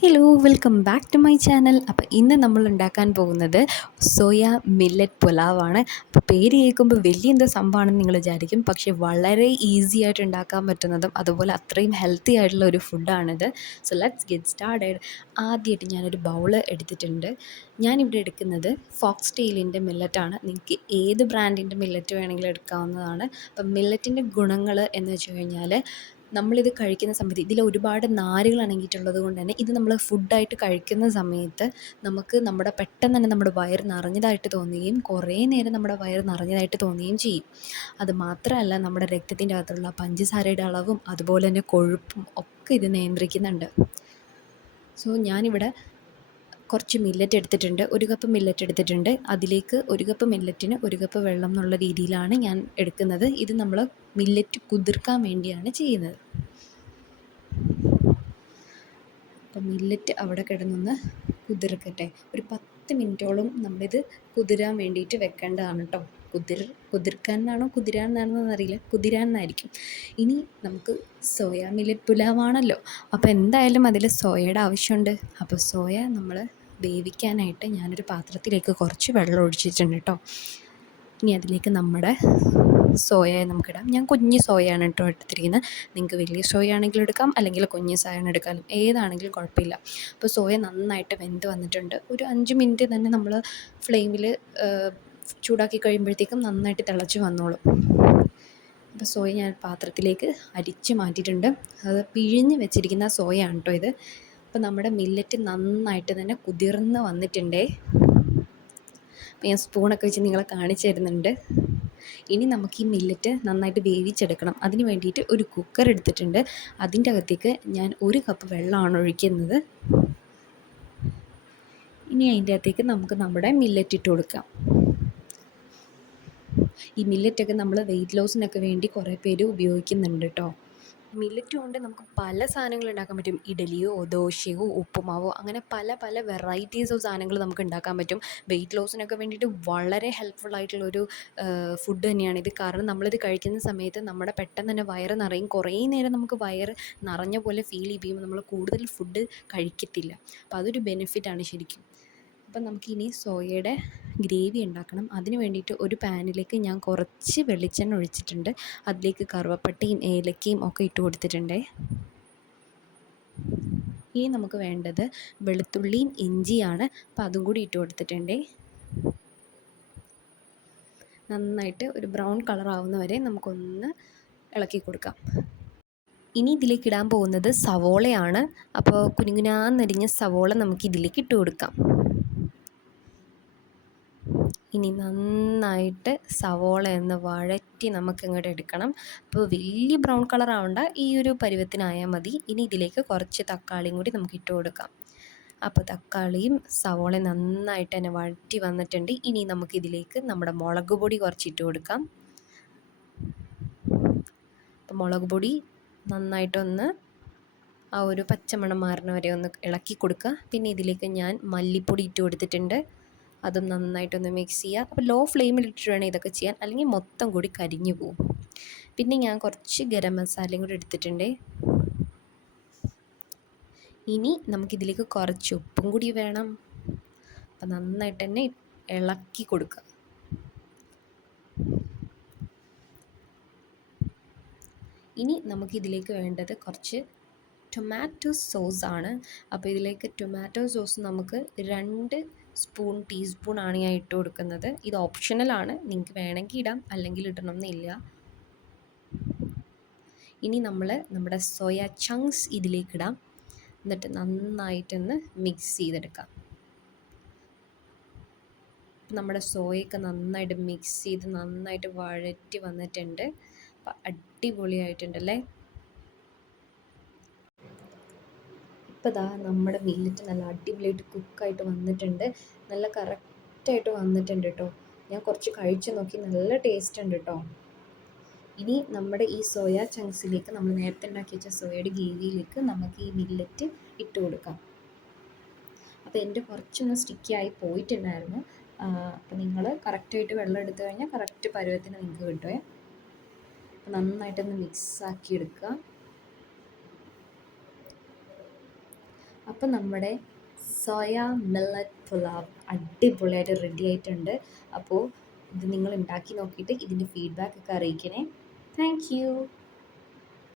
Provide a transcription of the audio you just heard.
Hello welcome back to my channel. അപ്പോൾ ഇന്ന് നമ്മൾ ഉണ്ടാക്കാൻ പോകുന്നത് സോയ മില്ലറ്റ് പുലാവാണ്. അപ്പോൾ പേര് കേൾക്കുമ്പോൾ വലിയ എന്തോ സംഭവമാണെന്ന് നിങ്ങൾ വിചാരിക്കും, പക്ഷേ വളരെ ഈസി ആയിട്ട് ഉണ്ടാക്കാൻ പറ്റുന്നതും അതുപോലെ അത്രയും ഹെൽത്തി ആയിട്ടുള്ള ഒരു ഫുഡാണിത്. So let's get started. ആദ്യമായിട്ട് ഞാനൊരു ബൗള് എടുത്തിട്ടുണ്ട്. ഞാനിവിടെ എടുക്കുന്നത് ഫോക്സ് ടെയിലിൻ്റെ മില്ലറ്റാണ്. നിങ്ങൾക്ക് ഏത് ബ്രാൻഡിൻ്റെ മില്ലറ്റ് വേണമെങ്കിലും എടുക്കാവുന്നതാണ്. അപ്പം മില്ലറ്റിൻ്റെ ഗുണങ്ങൾ എന്ന് വെച്ച് കഴിഞ്ഞാൽ, നമ്മളിത് കഴിക്കുന്ന സമയത്ത് ഇതിൽ ഒരുപാട് നാരുകൾ അടങ്ങിയിട്ടുള്ളത് കൊണ്ട് തന്നെ ഇത് നമ്മൾ ഫുഡായിട്ട് കഴിക്കുന്ന സമയത്ത് നമുക്ക് പെട്ടെന്ന് തന്നെ നമ്മുടെ വയറ് നിറഞ്ഞതായിട്ട് തോന്നുകയും കുറേ നേരം നമ്മുടെ വയറ് നിറഞ്ഞതായിട്ട് തോന്നുകയും ചെയ്യും. അത് മാത്രമല്ല, നമ്മുടെ രക്തത്തിൻ്റെ അകത്തുള്ള പഞ്ചസാരയുടെ അളവും അതുപോലെ തന്നെ കൊഴുപ്പും ഒക്കെ ഇത് നിയന്ത്രിക്കുന്നുണ്ട്. സോ ഞാനിവിടെ കുറച്ച് മില്ലറ്റ് എടുത്തിട്ടുണ്ട്. 1 കപ്പ് മില്ലറ്റ് എടുത്തിട്ടുണ്ട്. അതിലേക്ക് 1 കപ്പ് മില്ലറ്റിന് 1 കപ്പ് വെള്ളം എന്നുള്ള രീതിയിലാണ് ഞാൻ എടുക്കുന്നത്. ഇത് നമ്മൾ മില്ലറ്റ് കുതിർക്കാൻ വേണ്ടിയാണ് ചെയ്യുന്നത്. അപ്പം മില്ലറ്റ് അവിടെ കിടന്നൊന്ന് കുതിർക്കട്ടെ. ഒരു 10 മിനിറ്റോളം നമ്മളിത് കുതിരാൻ വേണ്ടിയിട്ട് വെക്കേണ്ടതാണ് കേട്ടോ. കുതിർക്കാനാണോ കുതിരാനാണോ എന്നറിയില്ല, കുതിരാനായിരിക്കും. ഇനി നമുക്ക് സോയ മില്ലറ്റ് പുലാവാണല്ലോ, അപ്പോൾ എന്തായാലും അതിൽ സോയയുടെ ആവശ്യമുണ്ട്. അപ്പോൾ സോയ നമ്മൾ വേവിക്കാനായിട്ട് ഞാനൊരു പാത്രത്തിലേക്ക് കുറച്ച് വെള്ളം ഒഴിച്ചിട്ടുണ്ട് കേട്ടോ. ഇനി അതിലേക്ക് നമ്മുടെ സോയ നമുക്കിടാം. ഞാൻ കുഞ്ഞ് സോയയാണ് കേട്ടോ എടുത്തിരിക്കുന്നത്. നിങ്ങൾക്ക് വലിയ സോയ ആണെങ്കിലും എടുക്കാം, അല്ലെങ്കിൽ കുഞ്ഞ് സോയ എടുക്കാനും, ഏതാണെങ്കിലും കുഴപ്പമില്ല. അപ്പോൾ സോയ നന്നായിട്ട് വെന്ത് വന്നിട്ടുണ്ട്. ഒരു 5 മിനിറ്റ് തന്നെ നമ്മൾ ഫ്ലെയിമിൽ ചൂടാക്കി കഴിയുമ്പോഴത്തേക്കും നന്നായിട്ട് തിളച്ച് വന്നോളും. അപ്പോൾ സോയ ഞാൻ പാത്രത്തിലേക്ക് അരിച്ച് മാറ്റിയിട്ടുണ്ട്. അത് പിഴിഞ്ഞ് വെച്ചിരിക്കുന്ന സോയയാണ് കേട്ടോ ഇത്. അപ്പോൾ നമ്മുടെ മില്ലറ്റ് നന്നായിട്ട് തന്നെ കുതിർന്ന് വന്നിട്ടുണ്ടേ. അപ്പോൾ ഞാൻ സ്പൂണൊക്കെ വെച്ച് നിങ്ങളെ കാണിച്ചു തരുന്നുണ്ട്. ഇനി നമുക്ക് ഈ മില്ലറ്റ് നന്നായിട്ട് വേവിച്ചെടുക്കണം. അതിന് വേണ്ടിയിട്ട് ഒരു കുക്കർ എടുത്തിട്ടുണ്ട്. അതിൻ്റെ അകത്തേക്ക് ഞാൻ 1 കപ്പ് വെള്ളമാണ് ഒഴിക്കുന്നത്. ഇനി അതിൻ്റെ അകത്തേക്ക് നമുക്ക് നമ്മുടെ മില്ലറ്റ് ഇട്ട് കൊടുക്കാം. ഈ മില്ലറ്റൊക്കെ നമ്മൾ വെയിറ്റ് ലോസിനൊക്കെ വേണ്ടി കുറേ പേര് ഉപയോഗിക്കുന്നുണ്ട് കേട്ടോ. മില്ലറ്റ് കൊണ്ട് നമുക്ക് പല സാധനങ്ങൾ ഉണ്ടാക്കാൻ പറ്റും. ഇഡലിയോ ദോശയോ ഉപ്പുമാവോ, അങ്ങനെ പല പല വെറൈറ്റീസ് ഓഫ് സാധനങ്ങൾ നമുക്ക് ഉണ്ടാക്കാൻ പറ്റും. വെയിറ്റ് ലോസിനൊക്കെ വേണ്ടിയിട്ട് വളരെ ഹെൽപ്ഫുൾ ആയിട്ടുള്ളൊരു ഫുഡ് തന്നെയാണിത്. കാരണം നമ്മളിത് കഴിക്കുന്ന സമയത്ത് പെട്ടെന്ന് തന്നെ വയറ് നിറയും. കുറേ നേരം നമുക്ക് വയറ് നിറഞ്ഞ പോലെ ഫീൽ ചെയ്യുമ്പോൾ നമ്മൾ കൂടുതൽ ഫുഡ് കഴിക്കത്തില്ല. അപ്പോൾ അതൊരു ബെനിഫിറ്റാണ് ശരിക്കും. അപ്പം നമുക്കിനി സോയയുടെ ഗ്രേവി ഉണ്ടാക്കണം. അതിന് വേണ്ടിയിട്ട് ഒരു പാനിലേക്ക് ഞാൻ കുറച്ച് വെളിച്ചെണ്ണ ഒഴിച്ചിട്ടുണ്ട്. അതിലേക്ക് കറുവപ്പട്ടയും ഏലക്കയും ഒക്കെ ഇട്ട് കൊടുത്തിട്ടുണ്ട്. ഇനി നമുക്ക് വേണ്ടത് വെളുത്തുള്ളിയും ഇഞ്ചിയാണ്. അപ്പോൾ അതും കൂടി ഇട്ട് കൊടുത്തിട്ടുണ്ട്. നന്നായിട്ട് ഒരു ബ്രൗൺ കളർ ആവുന്നവരെ നമുക്കൊന്ന് ഇളക്കി കൊടുക്കാം. ഇനി ഇതിലേക്ക് ഇടാൻ പോകുന്നത് സവോളയാണ്. അപ്പോൾ കുനുകുനാന്നരിഞ്ഞ സവോള നമുക്ക് ഇതിലേക്ക് ഇട്ട് കൊടുക്കാം. ഇനി നന്നായിട്ട് സവോള ഒന്ന് വഴറ്റി നമുക്ക് ഇങ്ങോട്ട് എടുക്കണം. അപ്പോൾ വലിയ ബ്രൗൺ കളർ ആവണ്ട, ഈ ഒരു പരുവത്തിനായാൽ മതി. ഇനി ഇതിലേക്ക് കുറച്ച് തക്കാളിയും കൂടി നമുക്ക് ഇട്ട് കൊടുക്കാം. അപ്പോൾ തക്കാളിയും സവോളയും നന്നായിട്ട് തന്നെ വഴറ്റി വന്നിട്ടുണ്ട്. ഇനി നമുക്കിതിലേക്ക് നമ്മുടെ മുളക് പൊടി കുറച്ച് ഇട്ട് കൊടുക്കാം. അപ്പോൾ മുളക് പൊടി നന്നായിട്ടൊന്ന് ആ ഒരു പച്ചമണം മാറുന്ന വരെ ഒന്ന് ഇളക്കി കൊടുക്കുക. പിന്നെ ഇതിലേക്ക് ഞാൻ മല്ലിപ്പൊടി ഇട്ട് കൊടുത്തിട്ടുണ്ട്. അതും നന്നായിട്ടൊന്ന് മിക്സ് ചെയ്യുക. അപ്പോൾ ലോ ഫ്ലെയിമിൽ ഇട്ടിട്ട് വേണം ഇതൊക്കെ ചെയ്യാൻ, അല്ലെങ്കിൽ മൊത്തം കൂടി കരിഞ്ഞു പോവും. പിന്നെ ഞാൻ കുറച്ച് ഗരം മസാലയും കൂടി എടുത്തിട്ടുണ്ട്. ഇനി നമുക്കിതിലേക്ക് കുറച്ച് ഉപ്പും കൂടി വേണം. അപ്പം നന്നായിട്ട് തന്നെ ഇളക്കി കൊടുക്കുക. ഇനി നമുക്കിതിലേക്ക് വേണ്ടത് കുറച്ച് ടൊമാറ്റോ സോസാണ്. അപ്പോൾ ഇതിലേക്ക് ടൊമാറ്റോ സോസ് നമുക്ക് 2 ടീസ്പൂണാണ് ഞാൻ ഇട്ട് കൊടുക്കുന്നത്. ഇത് ഓപ്ഷണലാണ്, നിങ്ങൾക്ക് വേണമെങ്കിൽ ഇടാം, അല്ലെങ്കിൽ ഇടണമെന്നില്ല. ഇനി നമ്മുടെ സോയ ചങ്ക്സ് ഇതിലേക്ക് ഇടാം. എന്നിട്ട് നന്നായിട്ടൊന്ന് മിക്സ് ചെയ്തെടുക്കാം. നമ്മുടെ സോയൊക്കെ നന്നായിട്ട് മിക്സ് ചെയ്ത് നന്നായിട്ട് വഴറ്റി വന്നിട്ടുണ്ട്. അപ്പം അടിപൊളിയായിട്ടുണ്ടല്ലേ. ഇപ്പോൾ ദാ നമ്മുടെ മില്ലറ്റ് നല്ല അടിപൊളിയായിട്ട് കുക്കായിട്ട് വന്നിട്ടുണ്ട്. നല്ല കറക്റ്റായിട്ട് വന്നിട്ടുണ്ട് കേട്ടോ. ഞാൻ കുറച്ച് കഴിച്ച് നോക്കി, നല്ല ടേസ്റ്റ് ഉണ്ട് കേട്ടോ. ഇനി നമ്മുടെ ഈ സോയ ചങ്ക്സിലേക്ക്, നമ്മൾ നേരത്തെ ഉണ്ടാക്കി വെച്ച സോയയുടെ ഗ്രേവിയിലേക്ക് നമുക്ക് ഈ മില്ലറ്റ് ഇട്ട് കൊടുക്കാം. അപ്പോൾ എൻ്റെ കുറച്ചൊന്ന് സ്റ്റിക്കിയായി പോയിട്ടുണ്ടായിരുന്നു. അപ്പോൾ നിങ്ങൾ കറക്റ്റായിട്ട് വെള്ളം എടുത്തു കഴിഞ്ഞാൽ കറക്റ്റ് പരുവത്തിന് നിങ്ങൾക്ക് കിട്ടുമേ. അപ്പോൾ നന്നായിട്ടൊന്ന് മിക്സാക്കി എടുക്കുക. ആ അപ്പം നമ്മുടെ സോയ മില്ലറ്റ് പുലാവ് അടിപൊളിയായിട്ട് റെഡി ആയിട്ടുണ്ട്. അപ്പോൾ ഇത് നിങ്ങൾ ഉണ്ടാക്കി നോക്കിയിട്ട് ഇതിൻ്റെ ഫീഡ്ബാക്ക് ഒക്കെ അറിയിക്കണേ. Thank you.